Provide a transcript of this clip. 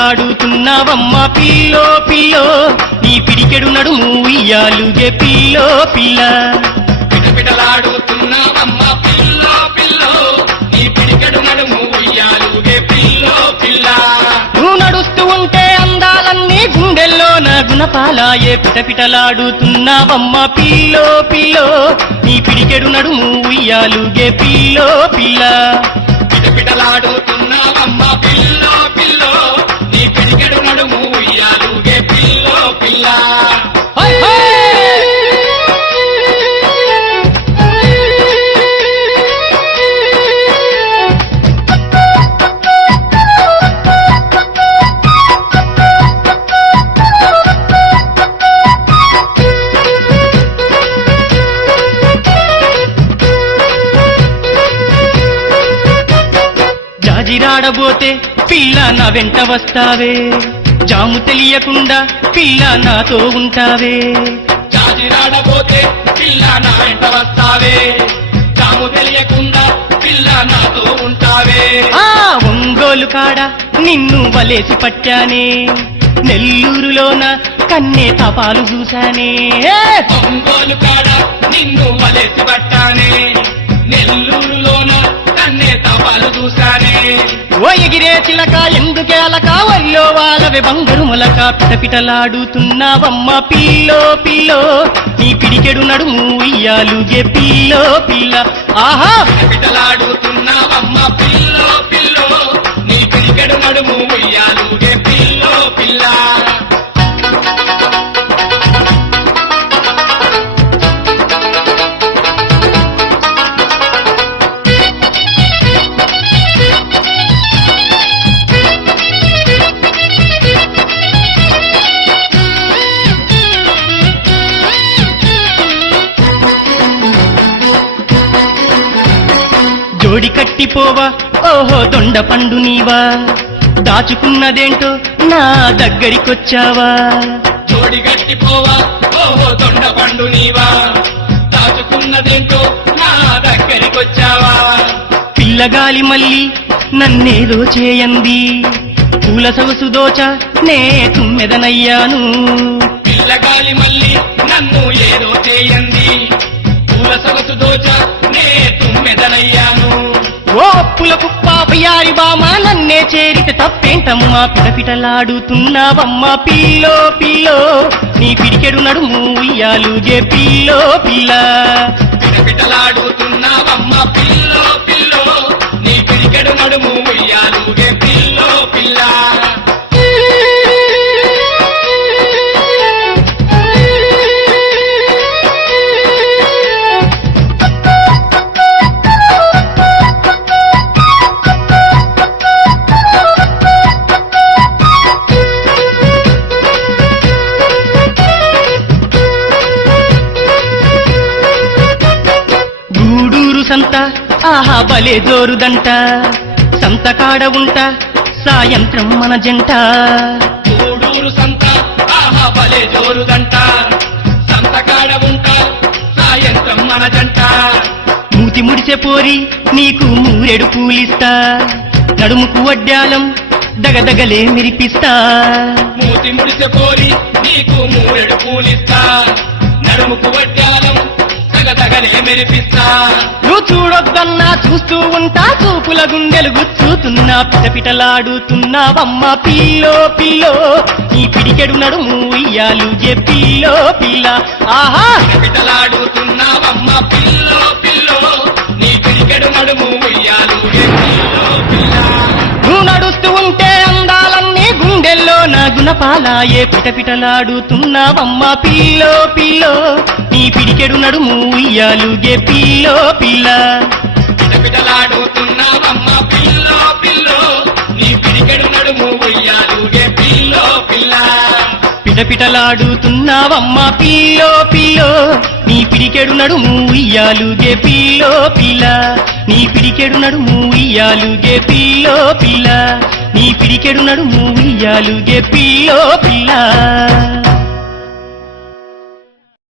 పిటపిటలాడుతున్నావమ్మా pillow pillow నీ పిడికెడు నడుము ఉయ్యాలుగే పిల్లో పిల్ల పిటపిటలాడుతున్నావమ్మా పిల్లో పిల్లో నీ పిడికెడు నడుము ఉయ్యాలుగే పిల్లో పిల్ల నువ్వు నడుస్తూ ఉంటే అందాలన్నీ గుండెల్లో నా గుణపాలాయే పిటపిటలాడుతున్నావమ్మా పిల్లో పిల్లో నీ పిడికెడు నడుము ఉయ్యాలుగే పిల్లో పిల్ల పిటపిటలాడుతున్నావమ్మా పిల్లో పిల్లో నీ పిడికెడు నడుము ఉయ్యాలుగే పిల్లో పిల్ల హై హై జాజిరాడబోతే పిల్ల నా వెంట వస్తావే జాము తెలియకుండా పిల్ల నాతో ఉంటావే జాజిరాడబోతే పిల్ల నా వెంట వస్తావే జాము తెలియకుండా పిల్ల నాతో ఉంటావే ఆ ఒంగోలు కాడ నిన్ను వలేసి పట్టానే నెల్లూరులోన కన్నే తపాలు చూశానే ఒంగోలు కాడ నిన్ను వలేసి పట్టానే నెల్లూరులోన కన్నే తపాలు చూశానే ఓ ఎగిరే చిలక ఎందుకేలక వల్లో వాళ్ళవే బంగారు మొలక పిటపిటలాడుతున్నావమ్మా పిల్లో పిల్లో నీ పిడికెడు నడుము ఉయ్యాలుగే పిల్లో పిల్ల ఆహా పిటలాడుతున్నావమ్మా పిల్లో పిల్లో నీ పిడికెడు నడుము ఉయ్యాలుగే పిల్లో పిల్ల జోడి కట్టిపోవా ఓహో దొండ పండు నీవా దాచుకున్నదేంటో నా దగ్గరికొచ్చావా జోడి గట్టిపోవా ఓహో దొండ పండు నీవా దాచుకున్నదేంటో నా దగ్గరికొచ్చావా పిల్లగాలి మళ్ళీ నన్నేదో చేయంది పూల సొగసు దోచ నే తుమ్మెదనయ్యాను పిల్లగాలి మళ్ళీ నన్ను ఏదో చేయండి పూల సొగసు దోచ నే తుమ్మెదనయ్యాను ఓ అప్పుల కుప్ప పయ్యారి బామా నన్నే చేరితే తప్పేంటమ్మా పిటపిటలాడుతున్నావమ్మా పిల్లో పిల్లో నీ పిడికెడు నడుము ఉయ్యాలుగే పిల్లో పిల్ల పిటపిటలాడుతున్నావమ్మా పిల్లో పిల్లో నీ పిడికెడు నడుము ఉయ్యాలుగే పిల్లో పిల్ల గూడూరు సంత ఆహా బలే జోరుదంట సంతకాడ ఉంటా సాయంత్రం మన జంట గూడూరు సంత ఆహా భలే జోరుదంట సంతకాడ ఉంటా సాయంత్రం మన జంట మూతి ముడిసె పోరి నీకు మూరెడు పూలిస్తా నడుముకు వడ్డాలం దగదగలే మెరిపిస్తా మూతి ముడిసె పోరి నీకు మూరెడు పూలిస్తా నడుముకు వడ్డాలం తగదగలే మెరిపిస్తా నువ్వు చూడొద్దన్నా చూస్తూ ఉంటా చూపుల గుండెలు గుచ్చుతున్నా పిటపిటలాడుతున్నావమ్మా పిల్లో పిల్లో నీ పిడికెడు నడుము ఉయ్యాలుగే పిల్లో పిల్ల ఆహా పిటలాడుతున్నావమ్మా పిల్లో పిల్లో నీ పిడికెడు నడుము ఉయ్యాలుగే పిల్లో పిల్ల నువ్వు నడుస్తూ ఉంటే అందాలన్నీ గుండెల్లో నా గుణపాలాయే పిటపిటలాడుతున్నావమ్మా పిల్లో పిల్లో నీ పిడికెడు నడుము ఉయ్యాలుగే పిల్లో పిల్ల పిటపిటలాడుతున్నావమ్మా పిల్లో పిల్లో నీ పిడికెడు నడుము ఉయ్యాలుగే పిల్లో పిల్ల పిటపిటలాడుతున్నావమ్మా పిల్లో పిల్లో నీ పిడికెడు నడుము ఉయ్యాలుగే పిల్లో పిల్ల నీ పిడికెడు నడుము ఉయ్యాలుగే పిల్లో పిల్ల నీ పిడికెడు నడుము ఉయ్యాలుగే పిల్లో పిల్ల